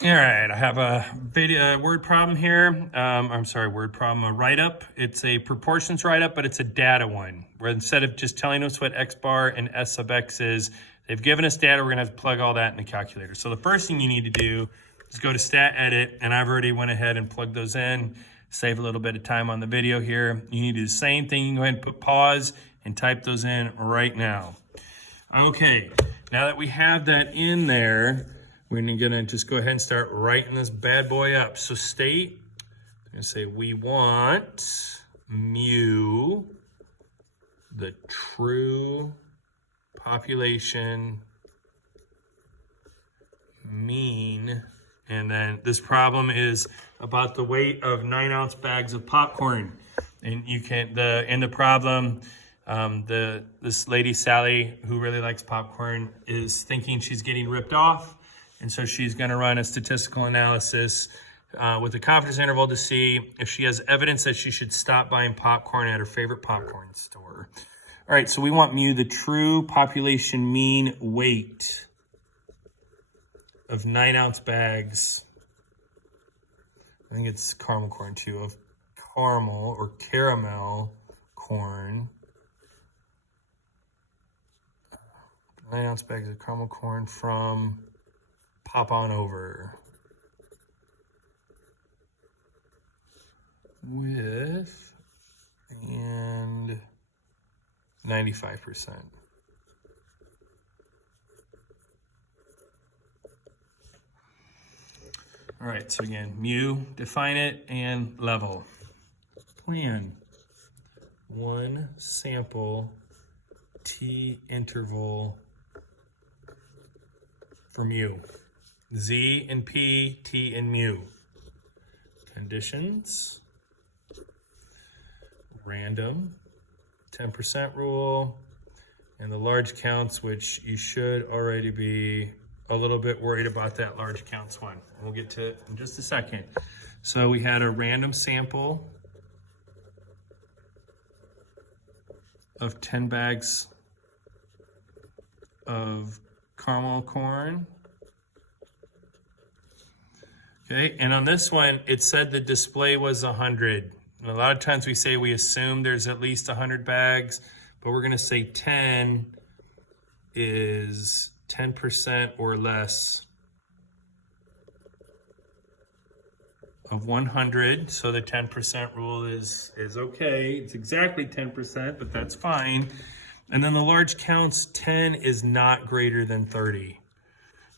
All right, I have a word problem here. I'm sorry, word problem, a write-up. It's a proportions write-up, but it's a data one, where instead of just telling us what x bar and s sub x is, they've given us data, we're gonna have to plug all that in the calculator. So the first thing you need to do is go to stat edit, and I've already went ahead and plugged those in, save a little bit of time on the video here. You need to do the same thing. You can go ahead and put pause and type those in right now. Okay, now that we have that in there, we're gonna just go ahead and start writing this bad boy up. So state, I'm gonna say we want mu, the true population mean, and then this problem is about the weight of 9-ounce bags of popcorn. And you can, in the problem, this lady, Sally, who really likes popcorn, is thinking she's getting ripped off. And so she's going to run a statistical analysis with a confidence interval to see if she has evidence that she should stop buying popcorn at her favorite popcorn store. All right, so we want mu, the true population mean weight of 9-ounce bags. I think it's caramel corn too, of caramel or caramel corn. 9-ounce bags of caramel corn from Pop On Over with and 95%. All right, so again, mu, define it, and level. Plan. One sample t interval for mu. Z and P, T and mu. Conditions. Random. 10% rule. And the large counts, which you should already be a little bit worried about that large counts one. We'll get to it in just a second. So we had a random sample of 10 bags of caramel corn. Okay, and on this one, it said the display was 100. And a lot of times we say we assume there's at least 100 bags, but we're gonna say 10 is 10% or less of 100. So the 10% rule is okay. It's exactly 10%, but that's fine. And then the large counts, 10 is not greater than 30.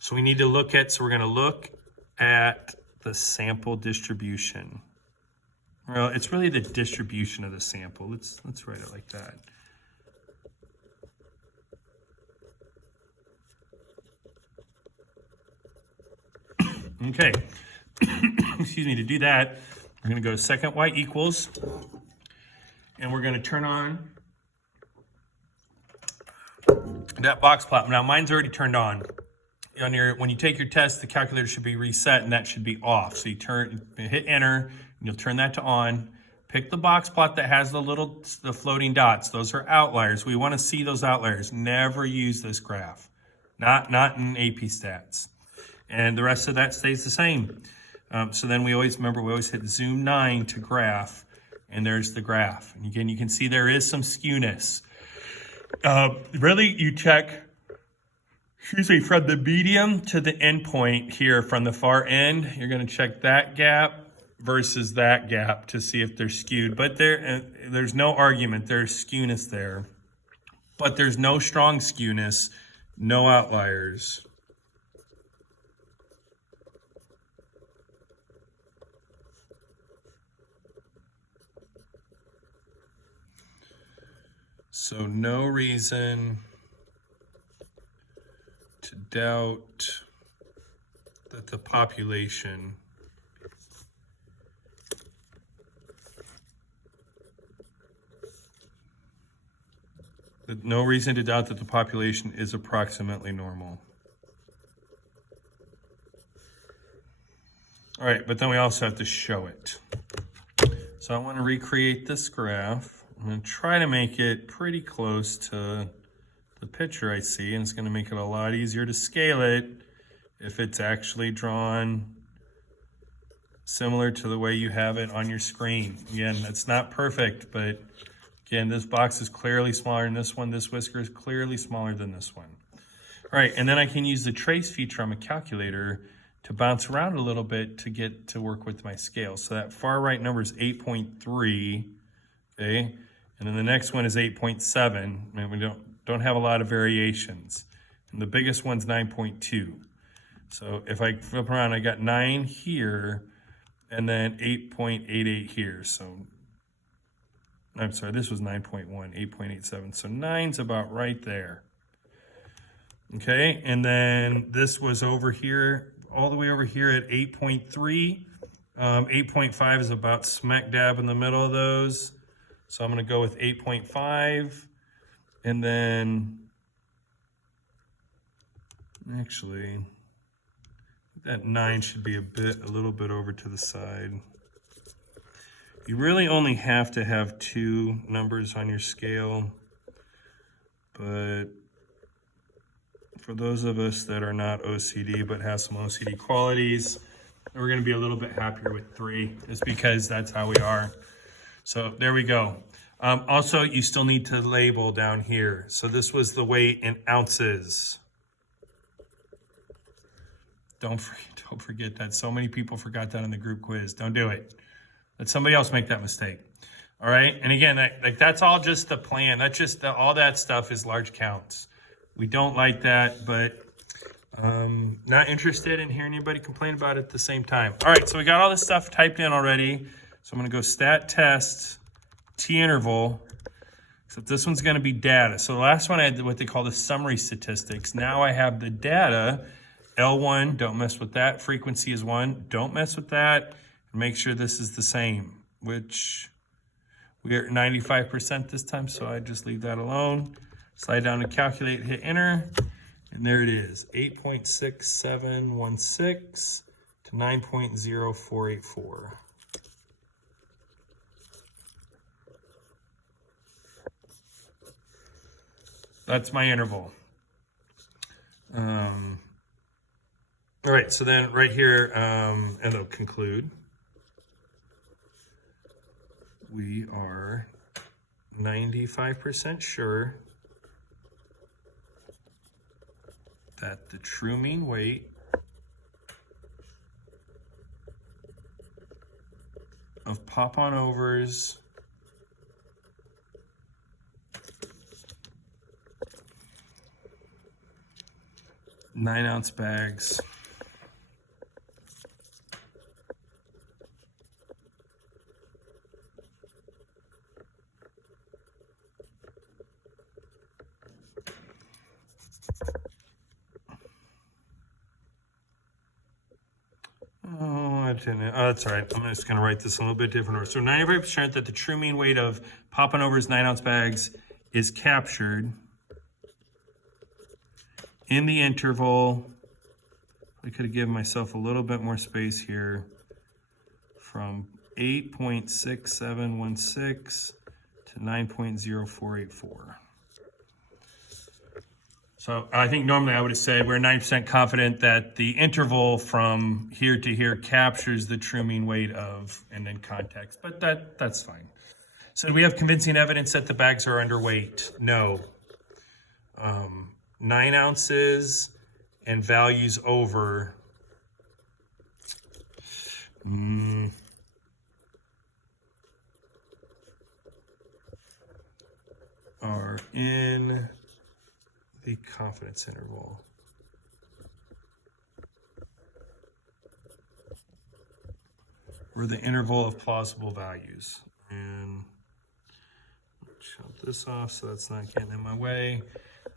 So we need to look at, so we're gonna look at the sample distribution. Well, it's really the distribution of the sample. Let's write it like that. Okay, excuse me, to do that, we're gonna go second y equals, and we're gonna turn on that box plot. Now mine's already turned on. When you take your test, the calculator should be reset and that should be off. So you hit enter, and you'll turn that to on. Pick the box plot that has the floating dots. Those are outliers. We want to see those outliers. Never use this graph. Not in AP Stats. And the rest of that stays the same. So then we always hit zoom 9 to graph, and there's the graph. And again, you can see there is some skewness. Really, you check, from the medium to the end point here from the far end, you're gonna check that gap versus that gap to see if they're skewed. But there's no argument, there's skewness there. But there's no strong skewness, no outliers. So no reason to doubt that the population is approximately normal. All right, but then we also have to show it. So I want to recreate this graph. I'm going to try to make it pretty close to the picture I see, and it's going to make it a lot easier to scale it if it's actually drawn similar to the way you have it on your screen. Again, that's not perfect, but again, this box is clearly smaller than this one. This whisker is clearly smaller than this one. All right, and then I can use the trace feature on my calculator to bounce around a little bit to get to work with my scale. So that far right number is 8.3, okay? And then the next one is 8.7, and we don't have a lot of variations. And the biggest one's 9.2. So if I flip around, I got 9 here, and then 8.88 here. So, I'm sorry, this was 9.1, 8.87. So 9's about right there. Okay, and then this was over here, all the way over here at 8.3. 8.5 is about smack dab in the middle of those. So I'm gonna go with 8.5, and then, actually, that 9 should be a little bit over to the side. You really only have to have 2 numbers on your scale, but for those of us that are not OCD but have some OCD qualities, we're going to be a little bit happier with 3, just because that's how we are. So there we go. Also, you still need to label down here. So this was the weight in ounces. Don't forget that. So many people forgot that in the group quiz. Don't do it. Let somebody else make that mistake. All right. And again, that's all just the plan. That's just all that stuff is large counts. We don't like that, but not interested in hearing anybody complain about it at the same time. All right. So we got all this stuff typed in already. So I'm going to go stat test T interval. Except this one's going to be data. So the last one I had what they call the summary statistics. Now I have the data. L1, don't mess with that. Frequency is 1, don't mess with that. Make sure this is the same, which we are at 95% this time, so I just leave that alone. Slide down to calculate, hit enter, and there it is, 8.6716 to 9.0484. That's my interval. All right, so then right here, and it'll conclude. We are 95% sure that the true mean weight of pop-on-overs nine-ounce bags that's all right. I'm just going to write this a little bit different. So 95% that the true mean weight of popping overs 9-ounce bags is captured in the interval. I could have given myself a little bit more space here from 8.6716 to 9.0484. So I think normally I would have said we're 90% confident that the interval from here to here captures the true mean weight of, and then context, but that's fine. So do we have convincing evidence that the bags are underweight? No. 9 ounces and values over are in the confidence interval. Or the interval of plausible values. And chop this off so that's not getting in my way.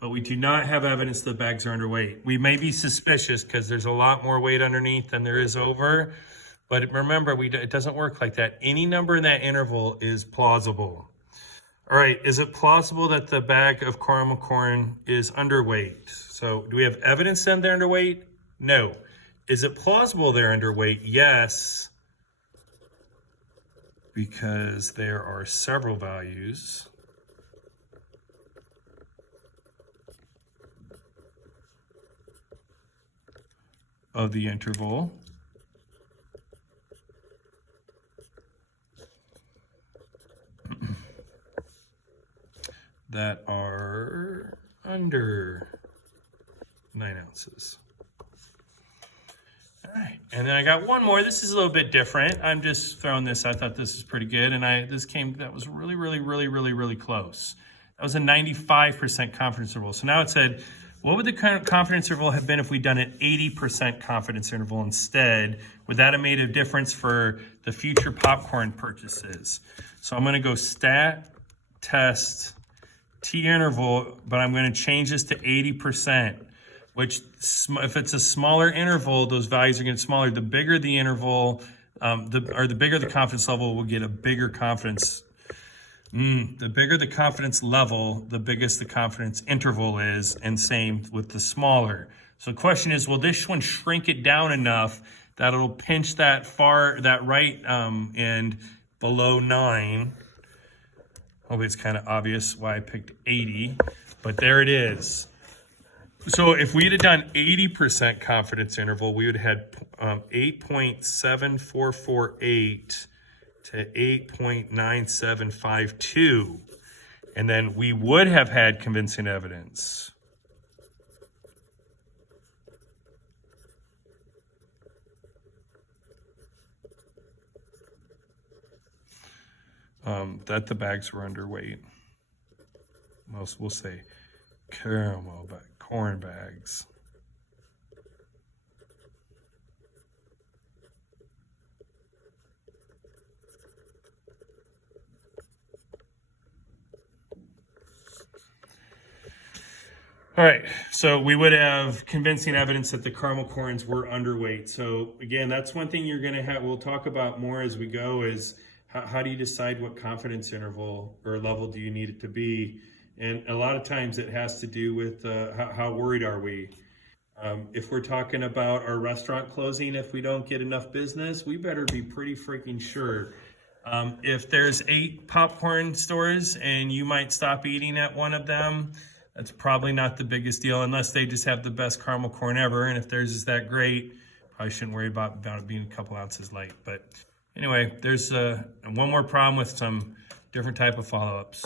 But we do not have evidence the bags are underweight. We may be suspicious because there's a lot more weight underneath than there is over. But remember, it doesn't work like that. Any number in that interval is plausible. All right, is it plausible that the bag of caramel corn is underweight? So do we have evidence then they're underweight? No. Is it plausible they're underweight? Yes, because there are several values of the interval that are under 9 ounces. All right, and then I got one more. This is a little bit different. I'm just throwing this. I thought this is pretty good, and that was really close. That was a 95% confidence interval. So now it said, what would the confidence interval have been if we'd done an 80% confidence interval instead? Would that have made a difference for the future popcorn purchases? So I'm going to go stat, test, t-interval, but I'm going to change this to 80%, which if it's a smaller interval, those values are getting smaller. The bigger the interval, the bigger the confidence level, we'll get a bigger confidence. The bigger the confidence level, the biggest the confidence interval is, and same with the smaller. So the question is, will this one shrink it down enough that it'll pinch that right end below 9? Hopefully it's kind of obvious why I picked 80, but there it is. So if we'd have done 80% confidence interval, we would have had 8.7448 to 8.9752. And then we would have had convincing evidence. That the bags were underweight. We'll say corn bags. All right, so we would have convincing evidence that the caramel corns were underweight. So again, that's one thing you're gonna have, we'll talk about more as we go, is how do you decide what confidence interval or level do you need it to be? And a lot of times it has to do with how worried are we? If we're talking about our restaurant closing, if we don't get enough business, we better be pretty freaking sure. If there's 8 popcorn stores and you might stop eating at one of them, that's probably not the biggest deal unless they just have the best caramel corn ever. And if theirs is that great, probably shouldn't worry about it being a couple ounces light. But anyway, there's one more problem with some different type of follow-ups.